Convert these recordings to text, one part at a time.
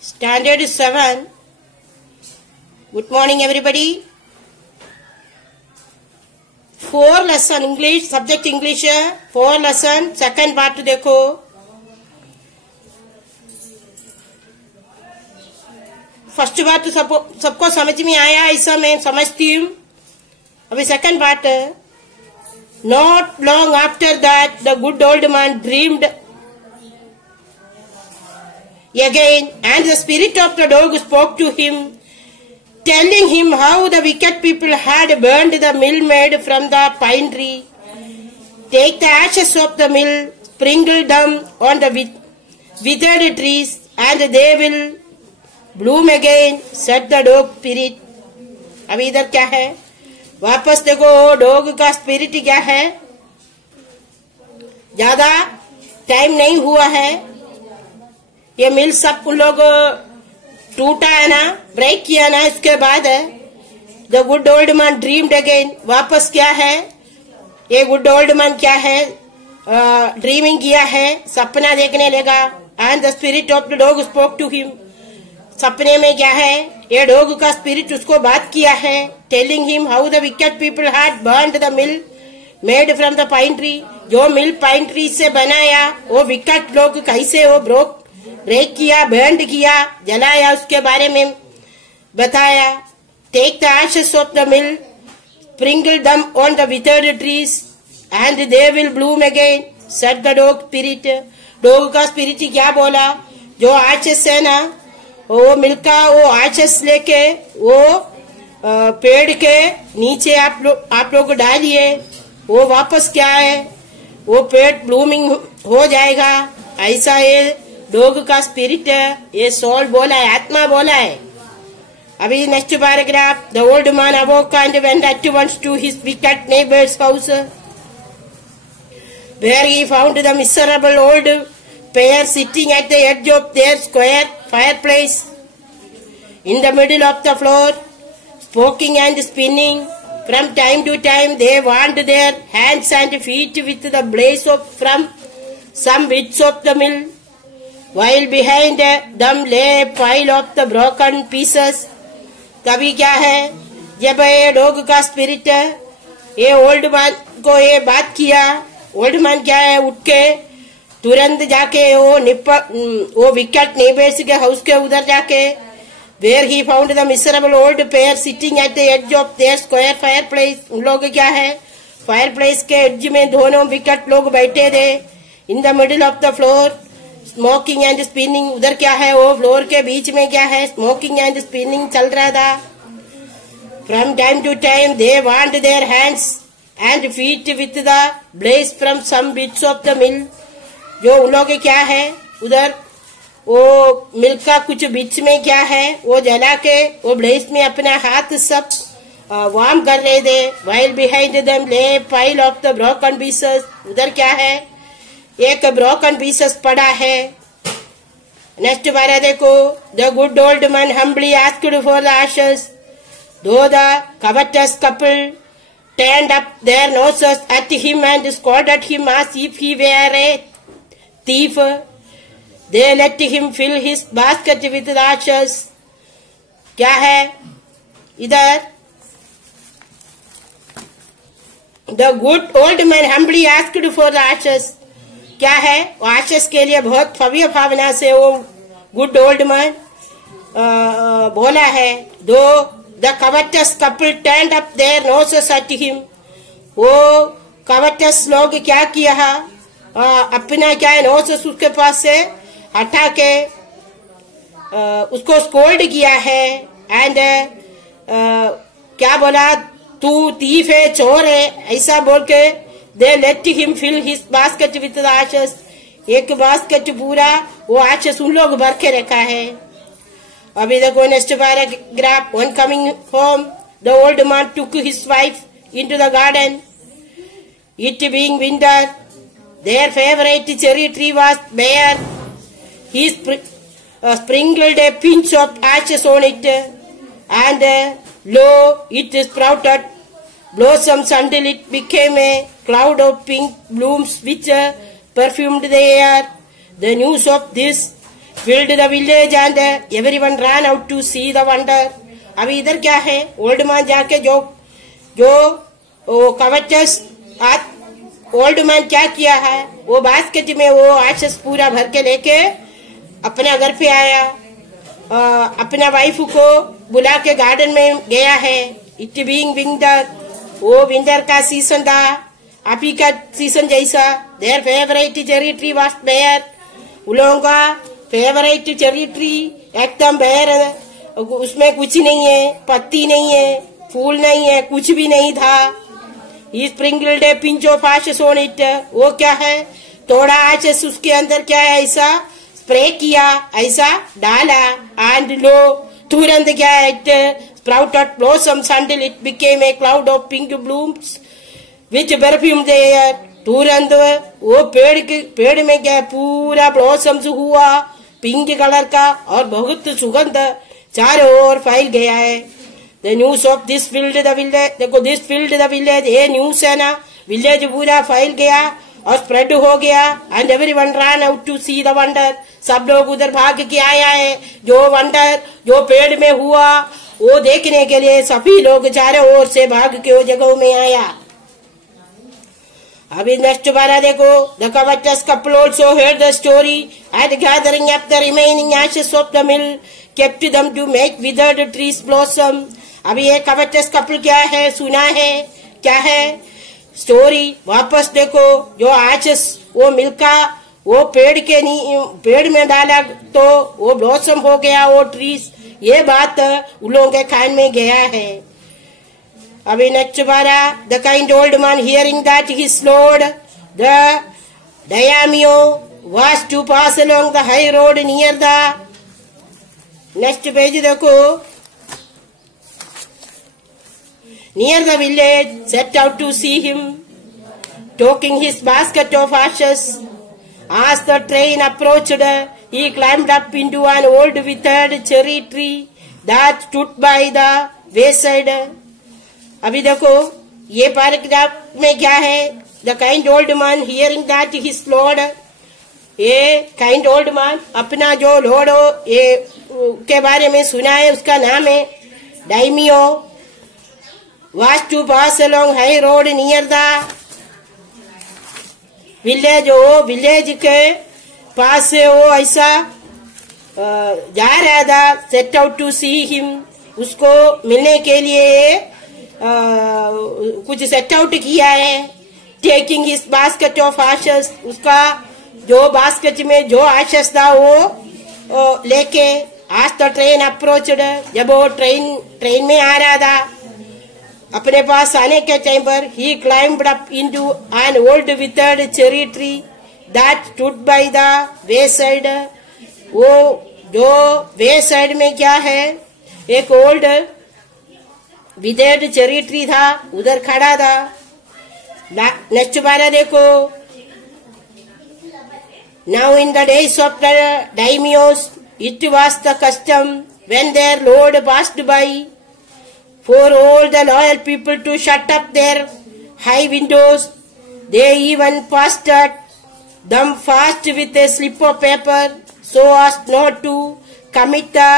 Standard 7. Good morning everybody. 4 lesson English, subject English है. 4 lesson second part देखो. First बात तो सबको समझ में आया, ऐसा मैं समझती हूँ. अभी second part. Not long after that, the good old man dreamed again, and the spirit of the dog spoke to him, telling him how the wicked people had burned the mill made from the pine tree. Take the ashes of the mill, sprinkle them on the withered trees, and they will bloom again, said the dog spirit. अभी इधर क्या है, वापस देखो. Dog का spirit क्या है, ज्यादा टाइम नहीं हुआ है, ये मिल सब उन लोग टूटा है ना, ब्रेक किया ना. इसके बाद the good old man dreamed again. वापस क्या है, ये गुड ओल्ड मैन क्या है, ड्रीमिंग किया है, सपना देखने लगा. And the spirit of the dog spoke to him. सपने में क्या है, ये डॉग का स्पिरिट उसको बात किया है. Telling him how the wicket people had burned the mill made from the pine tree. जो मिल पाइन ट्री से बनाया, वो विकेट लोग कैसे वो ब्रेक किया, बर्न किया, जलाया, उसके बारे में बताया. Take the ashes of the mill, sprinkle them on the withered trees, and they will bloom again, said the dog spirit. Dog का स्पिरिट क्या बोला, जो एशेस है ना, वो मिलका वो एशेस लेके वो पेड़ के नीचे आप लोग डालिए, वो वापस क्या है, वो पेड़ ब्लूमिंग हो जाएगा. ऐसा ये डॉग का स्पिरिट है, ये सोल बोला है, आत्मा बोला है. अभी next paragraph. The old man awoke and went at once to his wicked neighbours house, where he found the miserable old pair sitting at the edge of their square fireplace in the middle of the floor, smoking and spinning. From time to time they warmed their hands and feet with the blaze from some bits of the mill, while behind them lay a pile of the broken pieces. तभी क्या है, जब ये dog का spirit है, ये old man को ये बात किया. ओल्ड मैन क्या है, उठ के तुरंत जाके वो विकेट नेबर्स के हाउस के उधर जाके, where he found the miserable old pair sitting at the edge of their square fireplace. उन लोग क्या है, फायरप्लेस के एज में दोनों विकेट लोग बैठे थे. In the middle of the floor, smoking and spinning. उधर क्या है, वो फ्लोर के बीच में क्या है, स्मोकिंग एंड स्पिनिंग चल रहा था. From time to time they warmed their hands and feet with the blaze from some bits of the mill. जो उन लोग क्या है, उधर वो मिल्क का कुछ बीच में क्या है, वो जला के वो ब्लेज में अपना हाथ सब वार्म कर रहे थे. वाइल बिहाइंड देम ले pile of the broken pieces. उधर क्या है, एक ब्रोकन पीसेस पड़ा है. नेक्स्ट बार देखो. The good old man humbly asked for the ashes, though the covetous couple turned up their noses at him and scolded him as if he were a thief. They let him fill his basket with the ashes. क्या है इधर, the good old man humbly asked for the ashes. क्या है, वो ashes के लिए बहुत भव्य भावना से वो गुड ओल्ड मैन बोला है. दो the covetous couple turned up their noses at him. वो covetous लोग क्या किया, अपना क्या है, नोसेस उसके पास से हटा के उसको स्कोल्ड किया है. एंड क्या बोला, तू थीफ है, चोर है, ऐसा बोल के दे let him fill his basket with the ashes. एक बास्केट पूरा वो एशेस उन लोग भर के रखा है. अभी देखो next paragraph. One coming home the old man took his wife into the garden. It being winter, their favorite cherry tree was bare. He sprinkled a pinch of ashes on it, and lo, it sprouted blossoms until it became a cloud of pink blooms which perfumed the air. The news of this filled the village and everyone ran out to see the wonder. अभी इधर क्या है, old man जाके जो कवचस old man क्या किया है, वो बास्केट में वो आशीष पूरा भर के लेके अपना घर पे आया, अपना वाइफ को बुला के गार्डन में गया है। इट बीइंग विंटर, वो विंटर का सीजन था, अभी का सीजन जैसा। Their favourite cherry tree was there, उन लोगों का फेवरेट चेरी ट्री एकदम बेर, उसमें कुछ नहीं है, पत्ती नहीं है, फूल नहीं है, कुछ भी नहीं था। He sprinkled a pinch of ashes on it, वो क्या है, थोड़ा आशीष उसके अंदर क्या है ऐसा स्प्रे किया, ऐसा डाला, एंड लो तुरंत क्या है, it sprouted blossoms until it became a cloud of pink blooms which perfumed the air. तुरंत वो पेड़ में क्या पूरा ब्लॉसम्स हुआ पिंक कलर का, और बहुत सुगंध चारों ओर फैल गया है। The news of this filled the village, देखो this filled the village, ये न्यूज है ना, विलेज पूरा फैल गया और स्प्रेड हो गया। And everyone ran out to see the wonder, सब लोग उधर भाग के आया है, जो वंडर जो पेड़ में हुआ वो देखने के लिए सभी लोग चारों ओर से भाग के वो जगह में आया। अभी नेक्स्ट बारा देखो, the covetous couple also heard the story and gathering up the remaining ashes of the mill kept them to make withered trees blossom. अभी ये कवचस कपल क्या है, सुना है क्या है स्टोरी, वापस देखो। जो आशीष वो मिलका वो पेड़ में डाला तो वो ब्लॉसम हो गया वो ट्रीज, ये बात उन लोगों के कान में गया है। अभी नेक्स्ट बारा, the kind old man hearing that his lord the daimyo was to pass along the high road near the, next page देखो, near the village set out to see him taking his basket of ashes. As the train approached, he climbed up into an old withered cherry tree that stood by the wayside. अभी देखो ये paragraph में क्या है, the kind old man hearing that his Lord, ये kind old man अपना जो Lord ये के बारे में सुना है, उसका नाम है daimyo, was to pass along high road near the village, वो विलेज के पास से वो ऐसा जा रहा था। Set out to see him, उसको मिलने के लिए कुछ सेट आउट किया है। Taking his basket of ashes, उसका जो बास्केट में जो आशेस था वो लेके। आज द ट्रेन अप्रोच्ड, जब वो ट्रेन में आ रहा था अपने पास आने के टाइम पर, he climbed up into an old withered cherry tree that stood by the way side, वो जो वे साइड में क्या है, एक ओल्ड विथर्ड चेरी ट्री था, उधर खड़ा था। नेक्स्ट बारा देखो, now in the days of the daimyos it was the custom when their lord passed by for all the loyal people to shut up their high windows. They even plastered them fast with a slip of paper so as not to commit the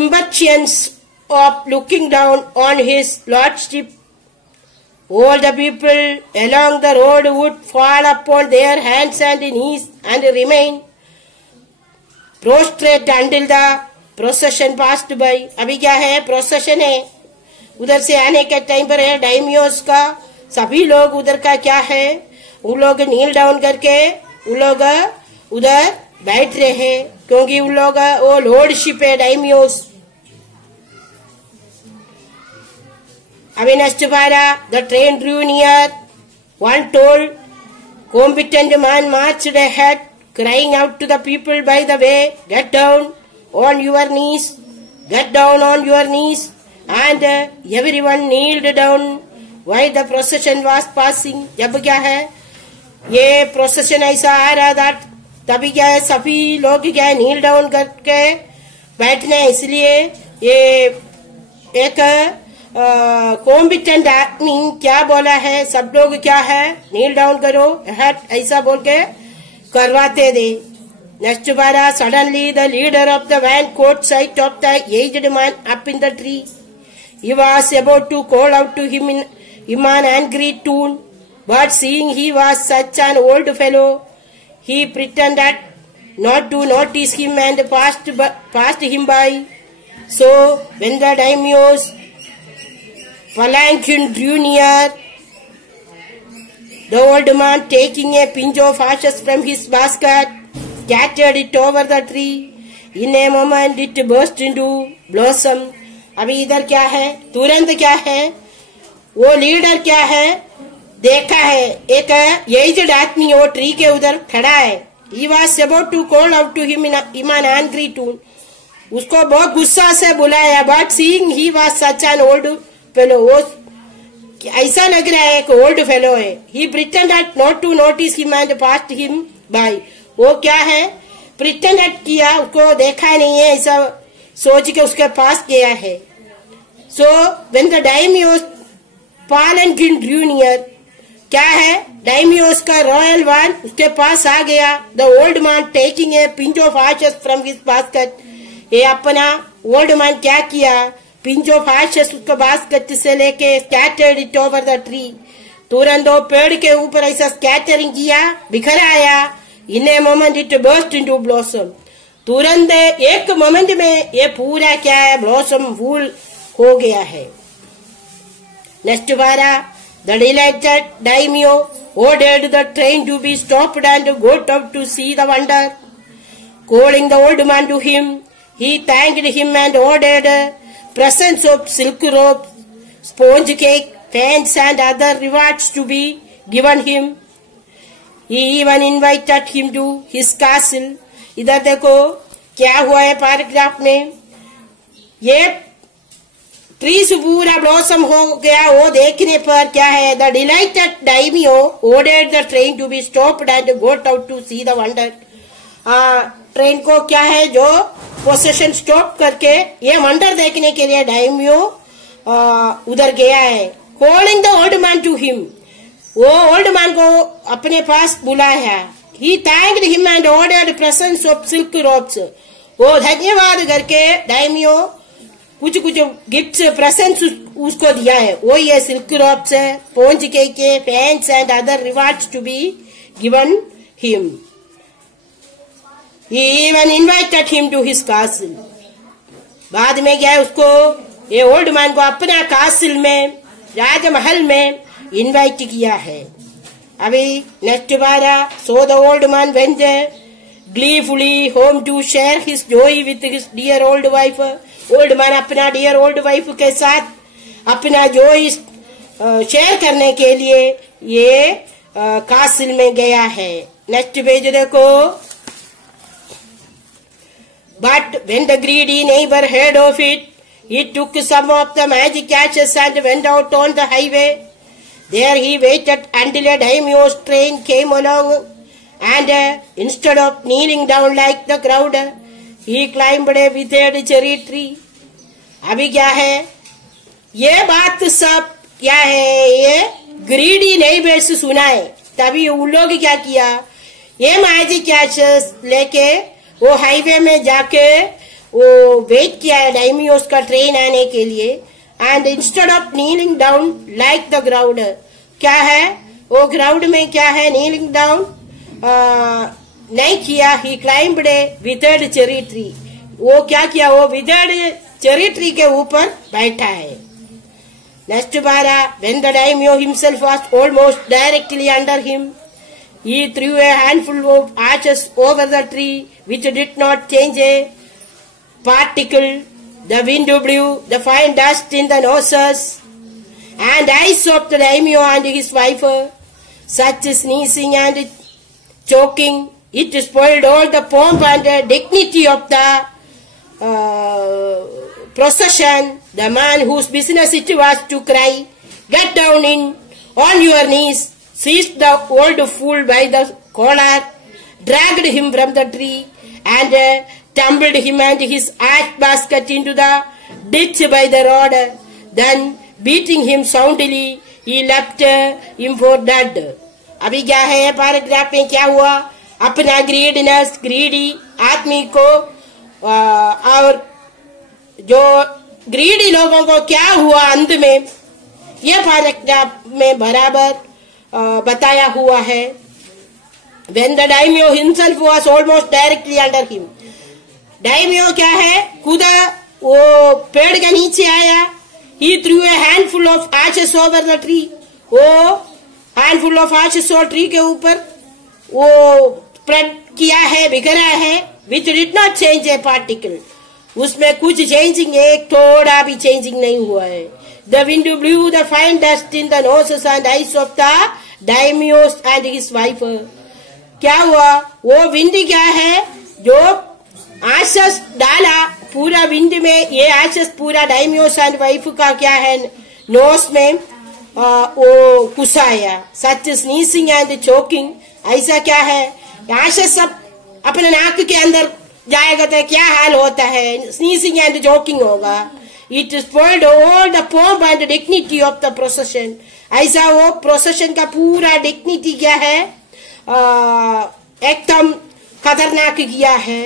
impertinence of looking down on his lordship. All the people along the road would fall upon their hands and knees and remain prostrate until the procession passed by. अभी क्या है, procession है, उधर से आने के time पर है डायमियोस का, सभी लोग उधर का क्या है, उन लोग नील डाउन करके उन लोग उधर बैठ रहे हैं, क्योंकि उन लोग वो लॉर्डशिप है डायमियोस। अभी नेक्स्ट बारा, the train drew near, one told competent man marched ahead crying out to the people by the way, get down on your knees, get down on your knees, and everyone kneeled down while the procession was passing. जब क्या है, ये procession ऐसा आ रहा था, तभी क्या है, सभी लोग क्या है नील डाउन करके बैठने, इसलिए ये एक कॉम्पिटेंट आदमी क्या बोला है, सब लोग क्या है नील डाउन करो, ऐसा बोल के करवाते थे। Next para, suddenly the leader of the van caught sight of the aged man up in the tree. He was about to call out to him in an angry tone, but seeing he was such an old fellow, he pretended not to notice him and passed him by. So when the daimyo's palanquin drew near, the old man, taking a pinch of ashes from his basket, scattered it over the tree. In a moment it burst into blossom. अभी इधर क्या है, तुरंत क्या है, वो leader क्या है, देखा है एक एज्ड आदमी वो ट्री के उधर खड़ा है. He was about to call out to him in an angry tone. उसको बहुत गुस्सा से बुलाया, but seeing he was such an old fellow, वो ऐसा लग रहा है एक ओल्ड फेलो है. He pretended not to notice him and passed him by. वो क्या है, प्रिटेंडेड किया, उसको देखा नहीं है ऐसा सोच के उसके पास गया है. So when the daimyo's palanquin drew near, क्या है, daimyo's का रॉयल वन उसके पास आ गया. The old man taking a pinch of ashes from his basket, ये अपना ओल्ड मैन क्या किया, पिंच ऑफ ashes उसका बास्केट से लेके scattered it over the tree. तुरंत वो पेड़ के ऊपर ऐसा स्कैटरिंग किया, बिखर आया. In a moment it burst into blossom. तुरंत एक मोमेंट में ये पूरा क्या है, ब्लॉसम फूल हो गया है. नेक्स्ट वारा, the delighted daimyo ordered the train to be stopped and got out to see the wonder. Calling the old man to him, he thanked him and ordered presents of silk robes, sponge cake, fans and other rewards to be given him. He even invited him to his castle. इधर देखो क्या हुआ है paragraph में, ये tree से पूरा blossom हो गया. वो देखने पर क्या है, the dilated daimyo ordered the train to be stopped and got out to see the wonder. Train को क्या है, जो पोसेशन स्टॉप करके ये वंडर देखने के लिए daimyo उधर गया है. Calling the old man to him, वो ओल्ड मैन को अपने पास बुलाया. He thanked him and ordered presents of silk robes. वो धन्यवाद करके daimyo कुछ गिफ्ट्स प्रेजेंट्स उसको दिया है. वो ये सिल्क रॉब्स है, स्पॉन्ज केक है, fans and other rewards to be given him. He even invited him to his castle. बाद में क्या है, उसको ये ओल्ड मैन को अपना कासिल में, राजमहल में इनवाइट किया है. अभी नेक्स्ट बारा, so the old man went gleefully home to share his joy with his dear old wife. Old man अपना डियर ओल्ड वाइफ के साथ अपना जॉय शेयर करने के लिए ये कासिल में गया है. नेक्स्ट पेज देखो. But when the greedy neighbor heard of it, he took some of the magic ashes and went out on the highway. There he waited until a daimyo's train came along, and instead of kneeling down like the crowd, he climbed a withered cherry tree. अभी क्या है, ये बात सब क्या है, ये greedy neighbours सुना है. तभी उन लोग क्या किया, ये मैजिक एशेस लेके वो हाईवे में जाके वो वेट किया है daimyo's का ट्रेन आने के लिए. And instead of kneeling down like the crowd, क्या है, वो क्राउड में क्या है, नीलिंग डाउन नहीं किया. ही क्लाइम्बड ए विथर्ड चेरी ट्री, वो क्या किया, वो विथर्ड चेरी ट्री के ऊपर बैठा है. नेक्स्ट बारा, when the daimyo himself was almost directly under him, he threw a handful of ashes over the tree, which did not change a particle. The wind blew the fine dust in the noses and eyes of the daimyo and his wife. Such sneezing and choking, it spoiled all the pomp and dignity of the procession. The man whose business it was to cry, "Get down on your knees," seized the old fool by the collar, dragged him from the tree, and tumbled him and his ash basket into the ditch by the road. Then, beating him soundly, he left him for dead. अभी क्या है paragraph में क्या हुआ, अपना greediness, greedy आदमी को और जो ग्रीडी लोगों को क्या हुआ अंत में, यह पैराग्राफ में बराबर बताया हुआ है। When the daimyo himself was almost directly under him, daimyo क्या है, कूदा, वो पेड़ के नीचे आया। He threw a handful of ashes over the tree, वो handful of ashes और ट्री के ऊपर वो स्प्रेड किया है, बिखरा है, which did not change a particle, उसमें कुछ चेंजिंग, एक थोड़ा भी चेंजिंग नहीं हुआ है। The wind blew the fine dust in the noses and eyes of the daimyos and his wife, क्या हुआ, वो विंड क्या है, जो आशस डाला पूरा विंड में, ये आशस पूरा डायमियोस एंड वाइफ का क्या है, नोस में वो कुसाया। सच स्नीजिंग एंड चोकिंग, ऐसा क्या है, आशस सब अपने नाक के अंदर जाएगा तो क्या हाल होता है, स्नीजिंग एंड चोकिंग होगा। It spoiled all the pomp and dignity of the procession, ऐसा वो प्रोसेशन का पूरा डिग्निटी क्या है, एकदम खतरनाक किया है।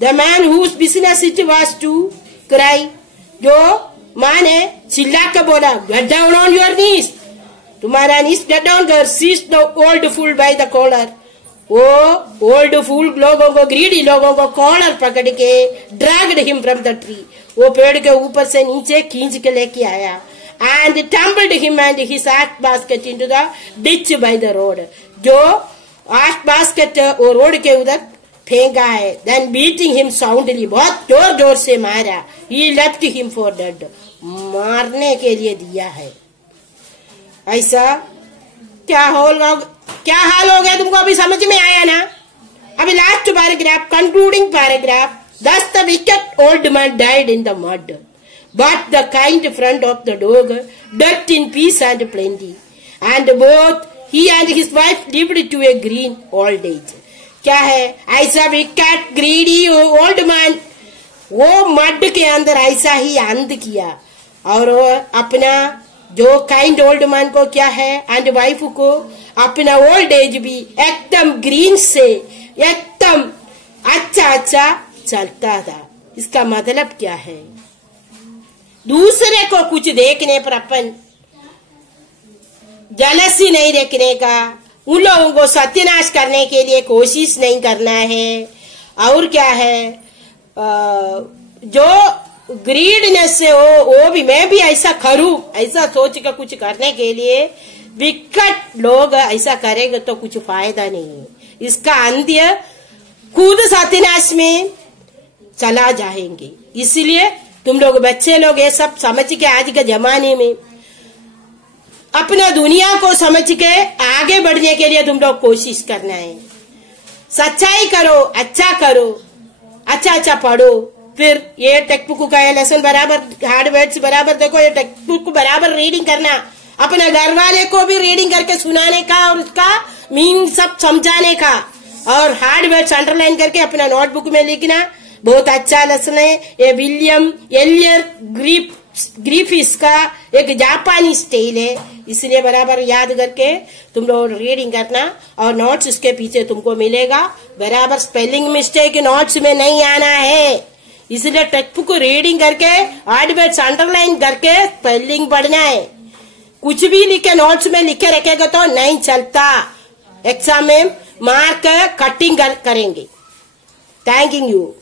The man whose business it was to cry, जो माँ ने चिल्ला कर बोला, get down on your knees, तुम्हारा नीस get down कर, seized the old fool by the collar, वो old fool लोगों को, greedy लोगों को कॉलर पकड़ के dragged him from the tree, वो पेड़ के ऊपर से नीचे खींच के लेके आया। And tumbled him and his ash basket into the ditch by the road, जो आश बास्केट वो रोड के उधर फेंका है। Then beating him soundly, बहुत जोर जोर से मारा। He left him for dead, मारने के लिए दिया है। ऐसा क्या हाल हो गया तुमको, अभी समझ में आया ना। अभी last paragraph, concluding paragraph. Thus the wicked old man died in the mud, but the kind friend of the dog dwelt in peace and plenty, and both he and his wife lived to a green old age। क्या है, ऐसा wicket greedy old man वो mud के अंदर ऐसा ही अंत किया, और अपना जो काइंड ओल्ड मैन को क्या है, एंड वाइफ को अपना ओल्ड एज भी एकदम ग्रीन से एकदम अच्छा चलता था। इसका मतलब क्या है, दूसरे को कुछ देखने पर अपन जलसी नहीं रखने का, उन लोगों को सत्यानाश करने के लिए कोशिश नहीं करना है। और क्या है, जो ग्रीडनेस से वो भी, मैं भी ऐसा करूं, ऐसा सोच कर कुछ करने के लिए विकट लोग ऐसा करेंगे तो कुछ फायदा नहीं है। इसका अंत्य खुद सत्यानाश में चला जाएंगे। इसलिए तुम लोग बच्चे लोग ये सब समझ के आज के जमाने में अपना दुनिया को समझ के आगे बढ़ने के लिए तुम लोग कोशिश करना है। सच्चाई करो, अच्छा करो, अच्छा पढ़ो। फिर ये टेक्स्ट बुक का ये लेसन बराबर, हार्ड वर्ड्स बराबर देखो, ये टेक्स्ट बुक बराबर रीडिंग करना, अपने घर वाले को भी रीडिंग करके सुनाने का और उसका मीनिंग सब समझाने का, और हार्ड वर्ड्स अंडरलाइन करके अपना नोटबुक में लिखना। बहुत अच्छा लेसन है ये। विलियम एलियर ग्रिफिथ का एक जापानी स्टाइल है, इसलिए बराबर याद करके तुम लोग रीडिंग करना, और नोट्स उसके पीछे तुमको मिलेगा। बराबर स्पेलिंग मिस्टेक नोट्स में नहीं आना है, इसलिए टेक्स्ट बुक रीडिंग करके हार्ड वर्ड्स अंडरलाइन करके स्पेलिंग पढ़ना है। कुछ भी लिखे नोट्स में लिखे रखेगा तो नहीं चलता, एग्जाम में मार्क कटिंग करेंगे। Thank you.